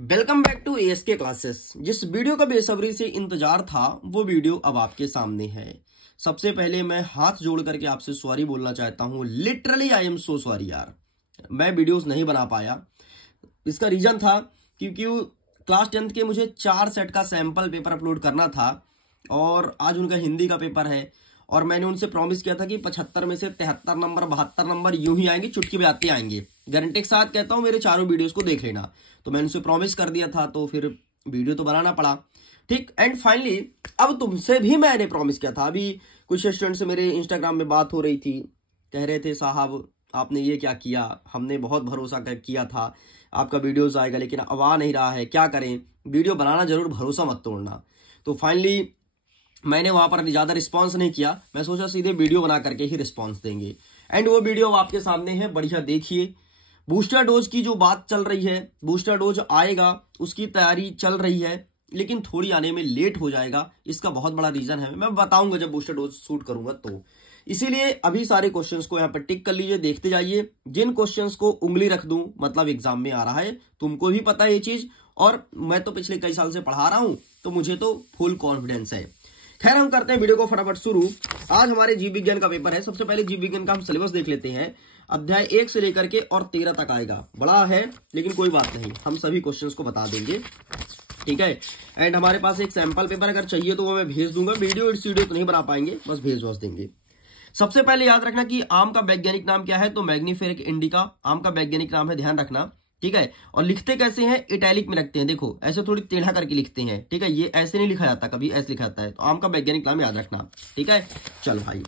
Welcome back to ASK classes. जिस video का बेसब्री से इंतजार था वो वीडियो अब आपके सामने है। सबसे पहले मैं हाथ जोड़ करके आपसे सॉरी बोलना चाहता हूं। Literally I am so sorry यार, मैं वीडियोस नहीं बना पाया। इसका रीजन था क्योंकि क्लास 10th के मुझे 4 सेट का सैंपल पेपर अपलोड करना था और आज उनका हिंदी का पेपर है और मैंने उनसे प्रॉमिस किया था कि 75 में से 73 नंबर 72 नंबर यूं ही आएंगे, चुटकी बजाते आएंगे। गारंटी के साथ कहता हूं मेरे चारों वीडियोस को देख लेना। तो मैंने उनसे प्रॉमिस कर दिया था तो फिर वीडियो तो बनाना पड़ा, ठीक। एंड फाइनली अब तुमसे भी मैंने प्रॉमिस किया था। अभी कुछ स्टूडेंट से मेरे इंस्टाग्राम में बात हो रही थी, कह रहे थे साहब आपने ये क्या किया, हमने बहुत भरोसा किया था आपका वीडियोस आएगा लेकिन अब आ नहीं रहा है, क्या करें। वीडियो बनाना जरूर, भरोसा मत तोड़ना। तो फाइनली मैंने वहां पर ज्यादा रिस्पांस नहीं किया, मैं सोचा सीधे वीडियो बना करके ही रिस्पांस देंगे। एंड वो वीडियो आपके सामने है, बढ़िया देखिए। बूस्टर डोज की जो बात चल रही है, बूस्टर डोज आएगा उसकी तैयारी चल रही है लेकिन थोड़ी आने में लेट हो जाएगा। इसका बहुत बड़ा रीजन है, मैं बताऊंगा जब बूस्टर डोज शूट करूंगा तो। इसीलिए अभी सारे क्वेश्चंस को यहाँ पर टिक कर लीजिए, देखते जाइए। जिन क्वेश्चंस को उंगली रख दूं मतलब एग्जाम में आ रहा है, तुमको भी पता है ये चीज और मैं तो पिछले कई साल से पढ़ा रहा हूं तो मुझे तो फुल कॉन्फिडेंस है। खैर हम करते हैं वीडियो को फटाफट शुरू। आज हमारे जीव विज्ञान का पेपर है। सबसे पहले जीव विज्ञान का हम सिलेबस देख लेते हैं। अध्याय 1 से लेकर के और 13 तक आएगा। बड़ा है लेकिन कोई बात नहीं, हम सभी क्वेश्चंस को बता देंगे, ठीक है। एंड हमारे पास एक सैंपल पेपर अगर चाहिए तो वो मैं भेज दूंगा। वीडियो तो नहीं बना पाएंगे, बस भेज देंगे। सबसे पहले याद रखना कि आम का वैज्ञानिक नाम क्या है, तो मैग्नीफेरा इंडिका आम का वैज्ञानिक नाम है, ध्यान रखना, ठीक है। और लिखते कैसे हैं, इटैलिक में रखते हैं, देखो ऐसे थोड़ी टेढ़ा करके लिखते हैं, ठीक है। ये ऐसे नहीं लिखा जाता, कभी ऐसे लिखा जाता है। तो आम का वैज्ञानिक नाम याद रखना, ठीक है। चलो भाई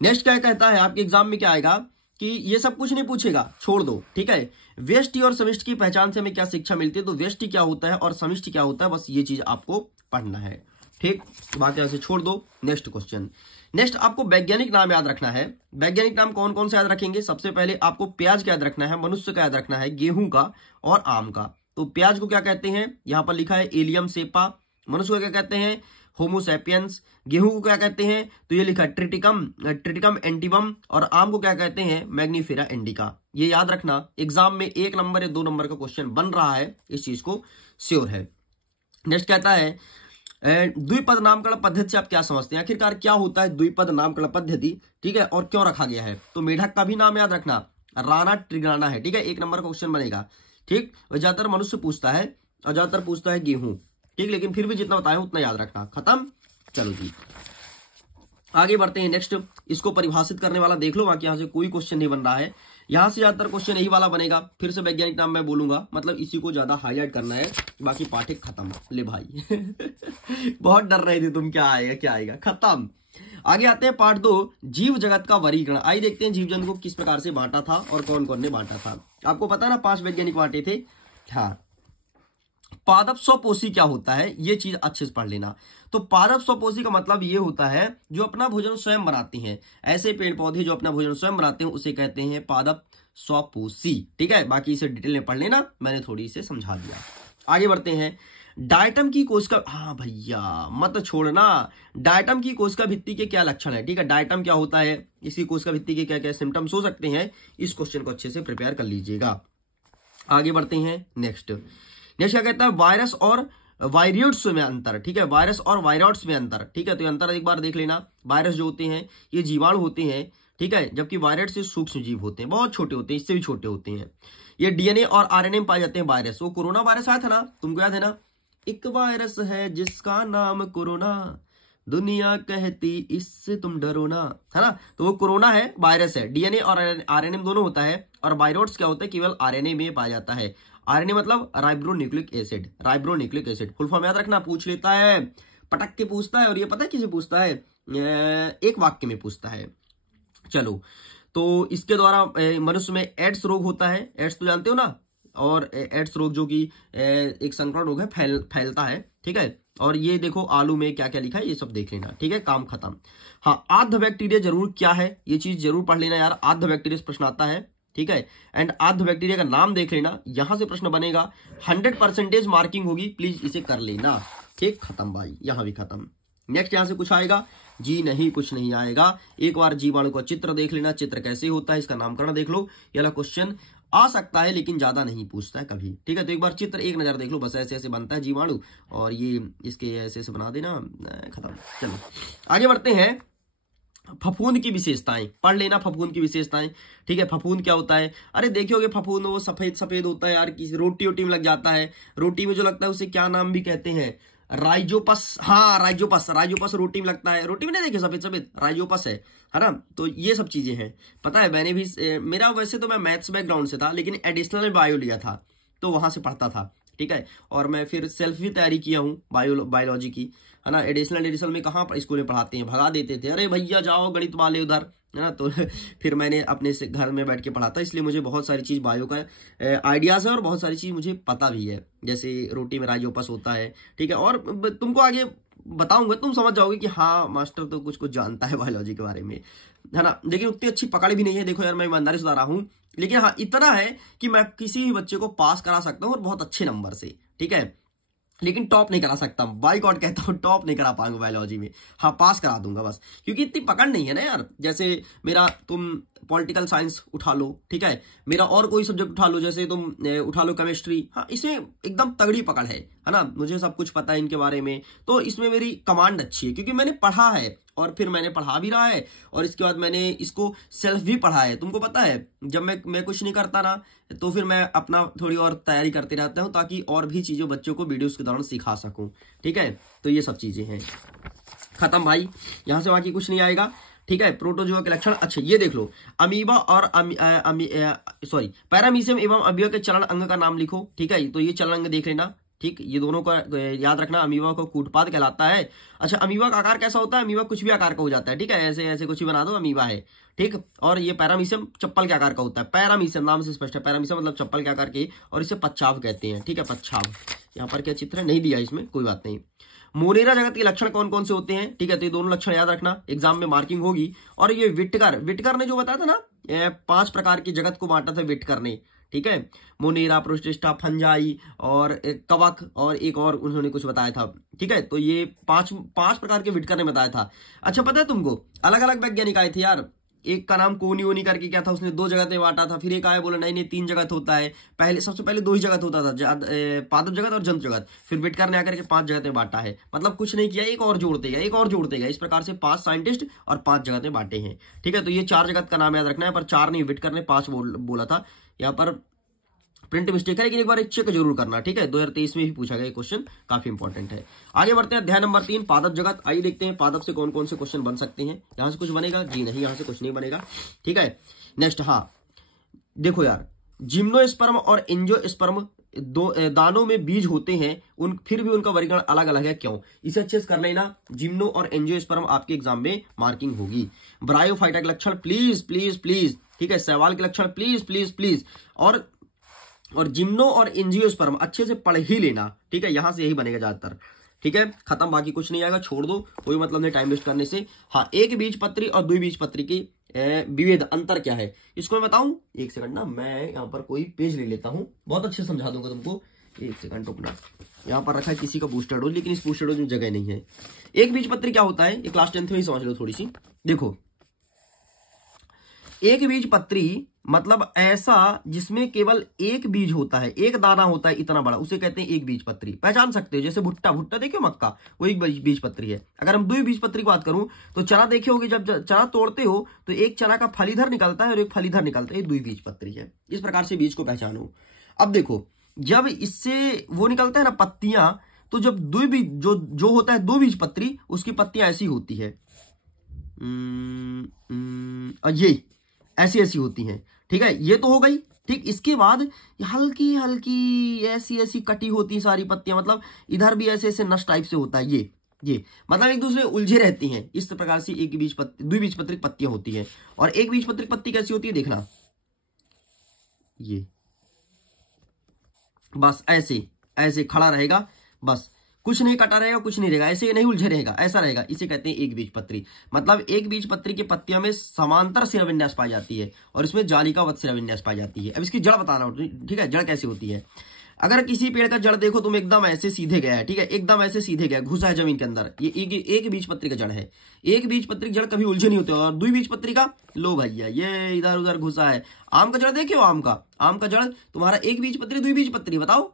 नेक्स्ट क्या कहता है आपके एग्जाम में, क्या आएगा कि ये सब कुछ नहीं पूछेगा, छोड़ दो, ठीक है। व्यष्टि और समष्टि की पहचान से हमें क्या शिक्षा मिलती है, तो व्यष्टि क्या होता है और समष्टि क्या होता है, बस ये चीज आपको पढ़ना है, ठीक। बाकी ऐसे छोड़ दो। Next question. नेक्स्ट आपको वैज्ञानिक नाम याद रखना है। वैज्ञानिक नाम कौन कौन से याद रखेंगे, सबसे पहले आपको प्याज का याद रखना है, मनुष्य का याद रखना है, गेहूं का और आम का। तो प्याज को क्या कहते हैं, यहां पर लिखा है एलियम सेपा। मनुष्य को क्या कहते हैं, होमोसैपियंस। गेहूं को क्या कहते हैं, तो ये लिखा है ट्रिटिकम एंटिवम। और आम को क्या कहते हैं, मैग्नीफेरा इंडिका। ये याद रखना, एग्जाम में 1 नंबर या 2 नंबर का क्वेश्चन बन रहा है, इस चीज को श्योर है। नेक्स्ट कहता है द्विपद नामकरण पद्धति से आप क्या समझते हैं, आखिरकार क्या होता है द्विपद नामकरण पद्धति, ठीक है, और क्यों रखा गया है। तो मेढक का भी नाम याद रखना, राणा ट्रिगाना है, ठीक है। 1 नंबर का क्वेश्चन बनेगा, ठीक। ज्यादातर मनुष्य पूछता है और ज्यादातर पूछता है गेहूं, ठीक। लेकिन फिर भी जितना बताया उतना याद रखना, खत्म। चलो जी आगे बढ़ते हैं। नेक्स्ट इसको परिभाषित करने वाला देख लो, बाकी यहां से कोई क्वेश्चन नहीं बन रहा है। यहां से ज्यादातर क्वेश्चन यही वाला बनेगा। फिर से वैज्ञानिक नाम मैं बोलूंगा, मतलब इसी को ज्यादा हाईलाइट करना है, बाकी पाठक खत्म। ले भाई बहुत डर रहे थे तुम, क्या आएगा, खत्म। आगे आते हैं पार्ट 2, जीव जगत का वर्गीकरण। आइए देखते हैं जीव जगत को किस प्रकार से बांटा था और कौन कौन ने बांटा था। आपको पता ना 5 वैज्ञानिक बांटे थे। हाँ, पादप स्वपोषी क्या होता है, ये चीज अच्छे से पढ़ लेना। तो पादप स्वपोषी का मतलब ये होता है जो अपना भोजन स्वयं बनाते हैं। ऐसे पेड़ पौधे जो अपना भोजन स्वयं बनाते हैं उसे कहते हैं पादप स्वपोषी, ठीक है। बाकी इसे डिटेल में पढ़ लेना, मैंने थोड़ी इसे समझा दिया। आगे बढ़ते हैं। डायटम की कोशिका, हाँ भैया मत छोड़ना, डायटम की कोशिका भित्ति के क्या लक्षण है, ठीक है। डायटम क्या होता है, इसकी कोशिका भित्ति के क्या क्या सिम्टम्स हो सकते हैं, इस क्वेश्चन को अच्छे से प्रिपेयर कर लीजिएगा। आगे बढ़ते हैं। नेक्स्ट क्या कहता है, वायरस और वायरियोट्स में अंतर, ठीक है। वायरस और वायरॉट्स में अंतर, ठीक है। तो अंतर एक बार देख लेना। वायरस जो होते हैं ये जीवाणु होते हैं, ठीक है, जबकि वायरस से सूक्ष्म जीव होते हैं, बहुत छोटे होते हैं, इससे भी छोटे होते हैं। ये डीएनए और आरएनए में पाए जाते हैं। वायरस, वो कोरोना वायरस आया था ना, तुमको याद है ना, एक वायरस है जिसका नाम कोरोना, दुनिया कहती इससे तुम डरो ना, है ना। तो वो कोरोना है, वायरस है, डीएनए और आरएनए में दोनों होता है। और वायरॉट्स क्या होता है, केवल आरएनए में पाया जाता है। आरएनए मतलब राइबोन्यूक्लिक एसिड, फुल फॉर्म याद रखना, पूछ लेता है, पटक के पूछता है। और ये पता है किसे पूछता है, एक वाक्य में पूछता है। चलो, तो इसके द्वारा मनुष्य में एड्स रोग होता है, एड्स तो जानते हो ना। और एड्स रोग जो कि एक संक्रमण रोग है, फैलता है, ठीक है। और ये देखो आलू में क्या क्या लिखा है, ये सब देख लेना, ठीक है, काम खत्म। हाँ, आद्य बैक्टीरिया जरूर क्या है, ये चीज जरूर पढ़ लेना यार, आद्य बैक्टीरिया से प्रश्न आता है, ठीक है। एंड आद्य बैक्टीरिया का नाम देख लेना, यहां से प्रश्न बनेगा, 100% मार्किंग होगी, प्लीज इसे कर लेना, ठीक। खत्म भाई, यहां भी खत्म। नेक्स्ट यहां से कुछ आएगा, जी नहीं, कुछ नहीं आएगा। एक बार जीवाणु का चित्र देख लेना, चित्र कैसे होता है, इसका नामकरण देख लो। ये वाला क्वेश्चन आ सकता है लेकिन ज्यादा नहीं पूछता है कभी। ठीक है, तो एक बार चित्र एक नजर देख लो, बस ऐसे ऐसे बनता है जीवाणु, और ये इसके ऐसे ऐसे बना देना, खत्म। चलो आगे बढ़ते हैं। फफूंद की विशेषताएं पढ़ लेना, फफूंद की विशेषताएं। ठीक है, फफूंद क्या होता है? अरे देखियोगे फफूंद वो सफेद सफेद होता है यार, किसी रोटी वोटी में लग जाता है, रोटी में जो लगता है उसे क्या नाम भी कहते हैं? राइजोपस। हाँ राइजोपस, राइजोपस रोटी में लगता है, रोटी में नहीं देखे सफेद सफेद, राइजोपस है ना। तो ये सब चीजें हैं, पता है मैंने भी, मेरा वैसे तो मैं मैथ्स बैकग्राउंड से था, लेकिन एडिशनल में बायो लिया था, तो वहां से पढ़ता था। ठीक है, और मैं फिर सेल्फ भी तैयारी किया हूँ बायोलॉजी की, है ना। एडिशनल में कहाँ पर स्कूल में पढ़ाते हैं, भगा देते थे, अरे भैया जाओ गणित वाले उधर, है ना। तो फिर मैंने अपने से घर में बैठ के पढ़ा था, इसलिए मुझे बहुत सारी चीज बायो का आइडियाज है और बहुत सारी चीज मुझे पता भी है, जैसे रोटी में राइजोपस होता है। ठीक है, और तुमको आगे बताऊंगा, तुम समझ जाओगे कि हाँ मास्टर तो कुछ कुछ जानता है बायोलॉजी के बारे में, है ना। लेकिन उतनी अच्छी पकड़ भी नहीं है, देखो यार मैं ईमानदारी से बता रहा हूँ, लेकिन हाँ इतना है कि मैं किसी भी बच्चे को पास करा सकता हूँ और बहुत अच्छे नंबर से। ठीक है, लेकिन टॉप नहीं करा सकता, बाइकआउट कहता हूँ, टॉप नहीं करा पाऊंगा बायोलॉजी में, हाँ पास करा दूंगा बस, क्योंकि इतनी पकड़ नहीं है ना यार। जैसे मेरा तुम पॉलिटिकल साइंस उठा लो, ठीक है, मेरा और कोई सब्जेक्ट उठा लो, जैसे तुम उठा लो केमिस्ट्री, हाँ इसमें एकदम तगड़ी पकड़ है ना, मुझे सब कुछ पता है इनके बारे में, तो इसमें मेरी कमांड अच्छी है, क्योंकि मैंने पढ़ा है और फिर मैंने पढ़ा भी रहा है, और इसके बाद मैंने इसको सेल्फ भी पढ़ा है। तुमको पता है जब मैं कुछ नहीं करता ना, तो फिर मैं अपना थोड़ी और तैयारी करते रहता हूँ, ताकि और भी चीजें बच्चों को वीडियोस के दौरान सिखा सकूं। ठीक है, तो ये सब चीजें हैं, खत्म भाई, यहां से बाकी कुछ नहीं आएगा। ठीक है, प्रोटोजोआ के लक्षण, अच्छा ये देख लो, अमीबा और पैरामीशियम एवं अमीबा के चलन अंग का नाम लिखो। ठीक है, तो ये चलन अंग देख लेना, ठीक, ये दोनों का याद रखना। अमीबा को कूटपाद कहलाता है। अच्छा, अमीबा का आकार कैसा होता है? अमीबा कुछ भी आकार का हो जाता है, ठीक है, ऐसे ऐसे कुछ भी बना दो, अमीबा है। ठीक, और ये पैरामीशियम चप्पल के आकार का होता है, पैरामीशियम नाम से स्पष्ट है, पैरामीशियम मतलब चप्पल के आकार के, और इसे पच्छाव कहते हैं। ठीक है, पच्छाव, यहाँ पर क्या चित्र है नहीं दिया इसमें, कोई बात नहीं। मोनेरा जगत के लक्षण कौन कौन से होते हैं? ठीक है, तो ये दोनों लक्षण याद रखना, एग्जाम में मार्किंग होगी। और ये विटकर ने जो बताया था ना, 5 प्रकार की जगत को बांटा था विटकर ने। ठीक है, मोनेरा, प्रोस्टिस्टा, फंजाई और कवक, और एक और उन्होंने कुछ बताया था। ठीक है, तो ये पांच प्रकार के विटकर ने बताया था। अच्छा, पता है तुमको अलग अलग वैज्ञानिक आए थे यार, एक का नाम कोनी करके क्या था, उसने 2 जगत में बांटा था, फिर एक आया बोला नहीं 3 जगत होता है, सबसे पहले 2 ही जगत होता था, पादप जगत और जंतु जगत, फिर विटकर ने आकर के 5 जगत में बांटा है, मतलब कुछ नहीं किया, एक और जोड़ते गए, एक और जोड़ते गए, इस प्रकार से 5 साइंटिस्ट और 5 जगत में बांटे हैं। ठीक है, तो ये 4 जगत का नाम याद रखना है, पर 4 नहीं, विटकर ने 5 बोला था, यहाँ पर प्रिंट मिस्टेक है, लेकिन एक बार एक चेक जरूर करना। ठीक है, 2023 में भी पूछा गया क्वेश्चन, काफी इंपॉर्टेंट है। आगे बढ़ते हैं, अध्याय नंबर 3, पादप जगत। आइए देखते हैं पादप से कौन कौन से क्वेश्चन बन सकते हैं। यहां से कुछ बनेगा? जी नहीं, यहां से कुछ नहीं बनेगा। ठीक है, नेक्स्ट, हाँ देखो यार, जिम्नोस्पर्म और एंजियोस्पर्म दानों में बीज होते हैं, फिर भी उनका वर्गीकरण अलग अलग है, क्यों? इसे अच्छे से कर लेना, जिम्नो और एंजियोस्पर्म आपके एग्जाम में मार्किंग होगी। ब्रायोफाइटा के लक्षण प्लीज प्लीज प्लीज, ठीक है, सवाल के लक्षण प्लीज प्लीज प्लीज, और जिम्नो और एंजियोस्पर्म अच्छे से पढ़ ही लेना। ठीक है, यहां से यही बनेगा ज्यादातर। ठीक है, खत्म, बाकी कुछ नहीं आएगा, छोड़ दो, कोई मतलब नहीं टाइम वेस्ट करने से। हाँ, एक बीजपत्री और 2 बीजपत्री की विभेद अंतर क्या है, इसको मैं बताऊं? एक सेकंड ना, मैं यहाँ पर कोई पेज ले लेता हूं, बहुत अच्छे समझा दूंगा तुमको। एक सेकंड रुकना, यहाँ पर रखा है किसी का बूस्टर डोज, लेकिन इस बूस्टर डोज में जगह नहीं है। एक बीजपत्री क्या होता है, ये क्लास 10th में ही समझ लो थोड़ी सी। देखो, एक बीजपत्री मतलब ऐसा जिसमें केवल एक बीज होता है, एक दाना होता है इतना बड़ा, उसे कहते हैं एक बीजपत्री। पहचान सकते हो, जैसे भुट्टा देखियो मक्का, वो एक बीजपत्री है। अगर हम 2 बीजपत्री की बात करूं तो चना देखे होगे, जब चना तोड़ते हो तो एक चना का फल इधर निकलता है और एक फल इधर निकलता है, ये 2 बीजपत्री है। इस प्रकार से बीज को पहचानो। अब देखो, जब इससे वो निकलता है ना पत्तियां, तो जब 2 बीज जो होता है 2 बीजपत्री, उसकी पत्तियां ऐसी होती है, ये ऐसी ऐसी होती हैं। ठीक है, ये तो हो गई। ठीक, इसके बाद हल्की हल्की ऐसी ऐसी कटी होती है सारी पत्तियां, मतलब इधर भी ऐसे ऐसे नस टाइप से होता है, ये मतलब एक दूसरे उलझे रहती हैं। इस प्रकार से 2 बीजपत्री पत्तियां होती है। और एक बीजपत्री पत्ती कैसी होती है, देखना, ये बस ऐसे ऐसे खड़ा रहेगा, बस कुछ नहीं कटा रहेगा, कुछ नहीं रहेगा, ऐसे नहीं उलझे रहेगा, ऐसा रहेगा, इसे कहते हैं एक बीजपत्री। मतलब एक बीजपत्री की पत्तियों में समांतर शिराविन्यास पाई जाती है और इसमें जालिकावत शिराविन्यास पाई जाती है। अब इसकी जड़ बताना, ठीक है, जड़ कैसी होती है। अगर किसी पेड़ का जड़ देखो तुम एकदम ऐसे सीधे गया है, ठीक है, एकदम ऐसे सीधे गया, घुसा है जमीन के अंदर, ये एक बीजपत्री का जड़ है। एक बीजपत्री जड़ कभी उलझे नहीं होते। और द्विबीजपत्री का, लो भैया ये इधर उधर घुसा है। आम का जड़ देखे हो, आम का जड़ तुम्हारा एक बीजपत्री द्विबीजपत्री, बताओ।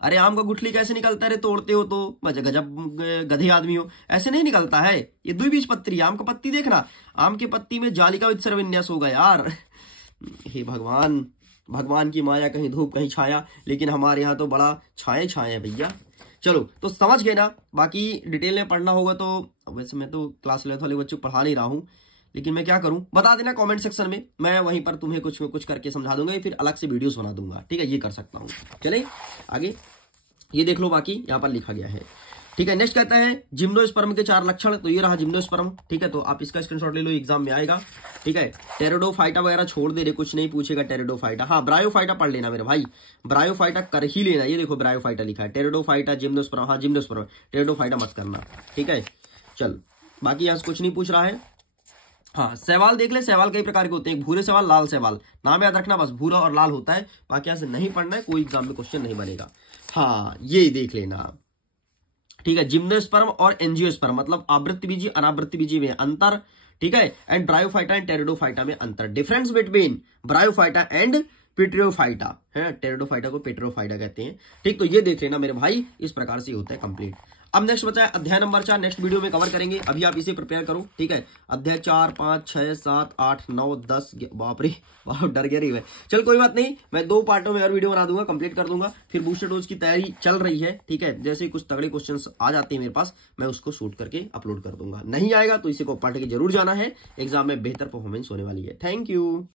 अरे आम का गुठली कैसे निकलता है? अरे तोड़ते हो तो गजब गधे आदमी हो, ऐसे नहीं निकलता है। ये द्विबीजपत्री। आम का पत्ती देखना, आम के पत्ती में जाली का विन्यास होगा यार। हे भगवान, भगवान की माया, कहीं धूप कहीं छाया, लेकिन हमारे यहाँ तो बड़ा छाए छाए है भैया। चलो तो समझ गए ना। बाकी डिटेल में पढ़ना होगा तो, वैसे मैं तो क्लास 11 वाले बच्चों को पढ़ा नहीं रहा हूँ, लेकिन मैं क्या करूं, बता देना कमेंट सेक्शन में, मैं वहीं पर तुम्हें कुछ करके समझा दूंगा, या फिर अलग से वीडियोस बना दूंगा, ठीक है, ये कर सकता हूं। चले आगे, ये देख लो, बाकी यहाँ पर लिखा गया है, ठीक है। नेक्स्ट कहता है जिम्नोस्पर्म के 4 लक्षण। तो ये रहा जिम्नोस्पर्म, ठीक है, तो आप इसका स्क्रीनशॉट ले लो, एग्जाम में आएगा, ठीक है। टेरिडोफाइटा वगैरह छोड़ दे रहे, कुछ नहीं पूछेगा टेरिडोफाइटा। हाँ, ब्रायोफाइटा पढ़ लेना मेरे भाई, ब्रायोफाइटा कर ही लेना। ये देखो ब्रायोफाइटा लिखा है, टेरिडोफाइटा, जिम्नोस्पर्म, हाँ जिम्नोस्पर्म, टेरिडोफाइटा मत करना, ठीक है। चल बाकी यहाँ से कुछ नहीं पूछ रहा है। हाँ, सवाल देख ले, सवाल कई प्रकार के होते हैं, भूरे सवाल, लाल सवाल, नाम याद रखना बस, भूरा और लाल होता है, बाकी यहाँ से नहीं पढ़ना है, कोई एग्जाम में क्वेश्चन नहीं बनेगा। हाँ, ये देख लेना, ठीक है। जिम्नोस्पर्म और एंजियोस्पर्म मतलब आवृत्तिबीजी अनावृत्तिबीजी में अंतर, ठीक है। एंड ब्रायोफाइटा एंड टेरिडोफाइटा में अंतर, डिफरेंस बिटवीन ब्रायोफाइटा एंड पिट्रियोफाइटा है, टेरिडोफाइटा को पिट्रियोफाइटा कहते हैं, ठीक। तो ये देख लेना मेरे भाई, इस प्रकार से होता है कंप्लीट। अब नेक्स्ट बचा है अध्याय नंबर 4, नेक्स्ट वीडियो में कवर करेंगे, अभी आप इसे प्रिपेयर करो, ठीक है। अध्याय 4, 5, 6, 7, 8, 9, 10, बाप रे बाप, डर गया रही है। चल कोई बात नहीं, मैं 2 पार्टों में और वीडियो बना दूंगा, कंप्लीट कर दूंगा। फिर बूस्टर डोज की तैयारी चल रही है, ठीक है। जैसे ही कुछ तगड़े क्वेश्चंस आ जाते हैं मेरे पास, मैं उसको शूट करके अपलोड कर दूंगा। नहीं आएगा तो इसी को पढ़ के जरूर जाना है, एग्जाम में बेहतर परफॉर्मेंस होने वाली है। Thank you.